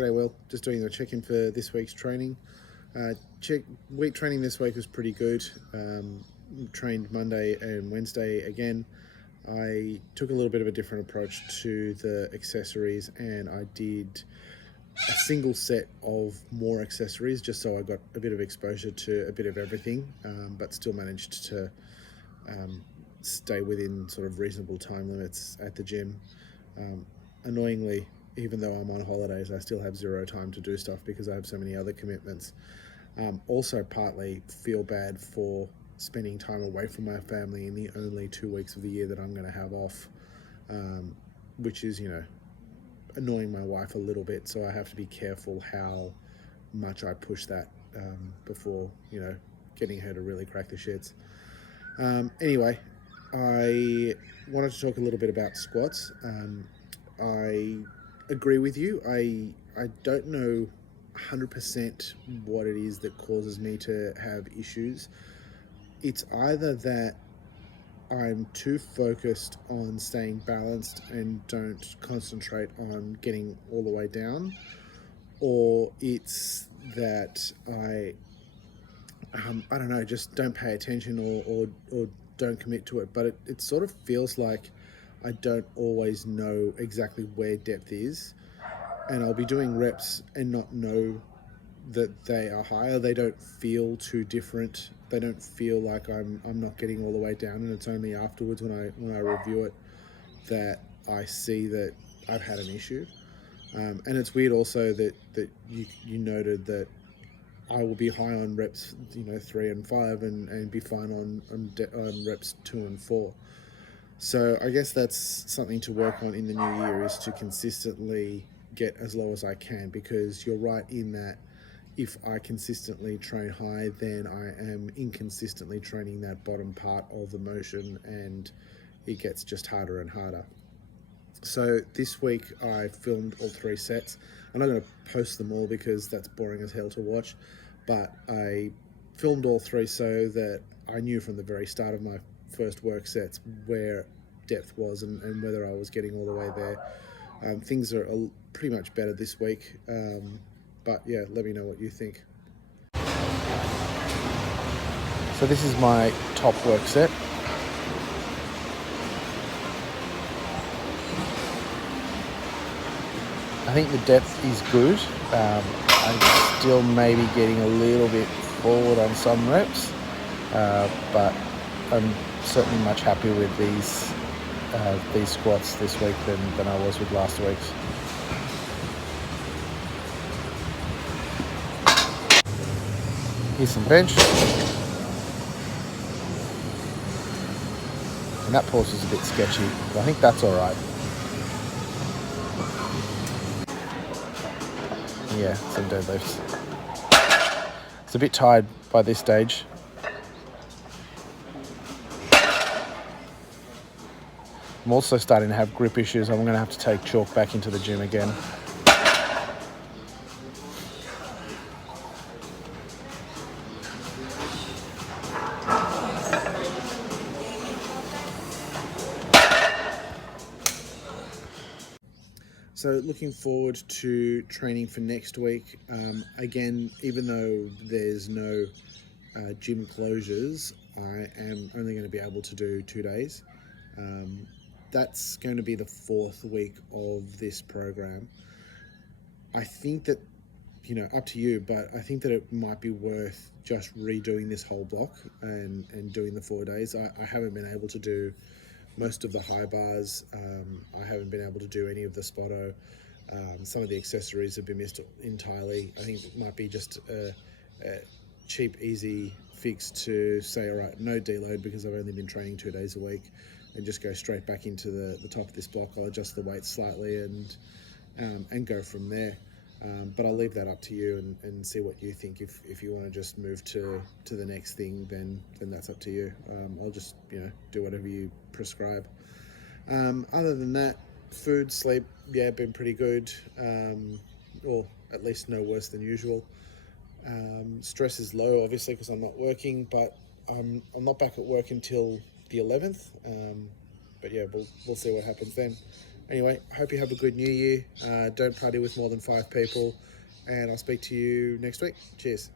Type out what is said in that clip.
G'day Will, just doing the check-in for this week's training. Week training this week was pretty good. Trained Monday and Wednesday again. I took a little bit of a different approach to the accessories, and I did a single set of more accessories just so I got a bit of exposure to a bit of everything, but still managed to stay within sort of reasonable time limits at the gym. Annoyingly, even though I'm on holidays, I still have zero time to do stuff because I have so many other commitments. Also partly feel bad for spending time away from my family in the only 2 weeks of the year that I'm going to have off, which is, annoying my wife a little bit. So I have to be careful how much I push that before, getting her to really crack the shits. Anyway, I wanted to talk a little bit about squats. I agree with you. I don't know 100% what it is that causes me to have issues. It's either that I'm too focused on staying balanced and don't concentrate on getting all the way down, or it's that I don't know, just don't pay attention or don't commit to it. But it sort of feels like I don't always know exactly where depth is, and I'll be doing reps and not know that they are higher. They don't feel too different. They don't feel like I'm not getting all the way down, and it's only afterwards when I review it that I see that I've had an issue. And it's weird also that you noted that I will be high on reps 3 and 5 and be fine on reps 2 and 4. So I guess that's something to work on in the new year, is to consistently get as low as I can, because you're right in that if I consistently train high, then I am inconsistently training that bottom part of the motion, and it gets just harder and harder. So this week I filmed all 3 sets. I'm not going to post them all because that's boring as hell to watch, but I filmed all 3 so that I knew from the very start of my first work sets where depth was and whether I was getting all the way there. Things are pretty much better this week, but yeah, let me know what you think. So this is my top work set. I think the depth is good. I'm still maybe getting a little bit forward on some reps, but I'm certainly much happier with these squats this week than I was with last week's. Here's some bench. And that pulse is a bit sketchy, but I think that's all right. Yeah, some deadlifts. It's a bit tired by this stage. I'm also starting to have grip issues. I'm going to have to take chalk back into the gym again. So looking forward to training for next week. Again, even though there's no gym closures, I am only going to be able to do 2 days. That's going to be the 4th week of this program. I think that, up to you, but I think that it might be worth just redoing this whole block and doing the 4 days. I haven't been able to do most of the high bars. I haven't been able to do any of the spotto. Some of the accessories have been missed entirely. I think it might be just a cheap, easy fix to say, all right, no deload because I've only been training 2 days a week, and just go straight back into the top of this block. I'll adjust the weight slightly and go from there. But I'll leave that up to you and see what you think. If you want to just move to the next thing, then that's up to you. I'll just do whatever you prescribe. Other than that, food, sleep, been pretty good, or at least no worse than usual. Stress is low, obviously, because I'm not working, but I'm not back at work until the 11th. But yeah, we'll see what happens then. Anyway, hope you have a good new year. Don't party with more than 5 people, and I'll speak to you next week. Cheers.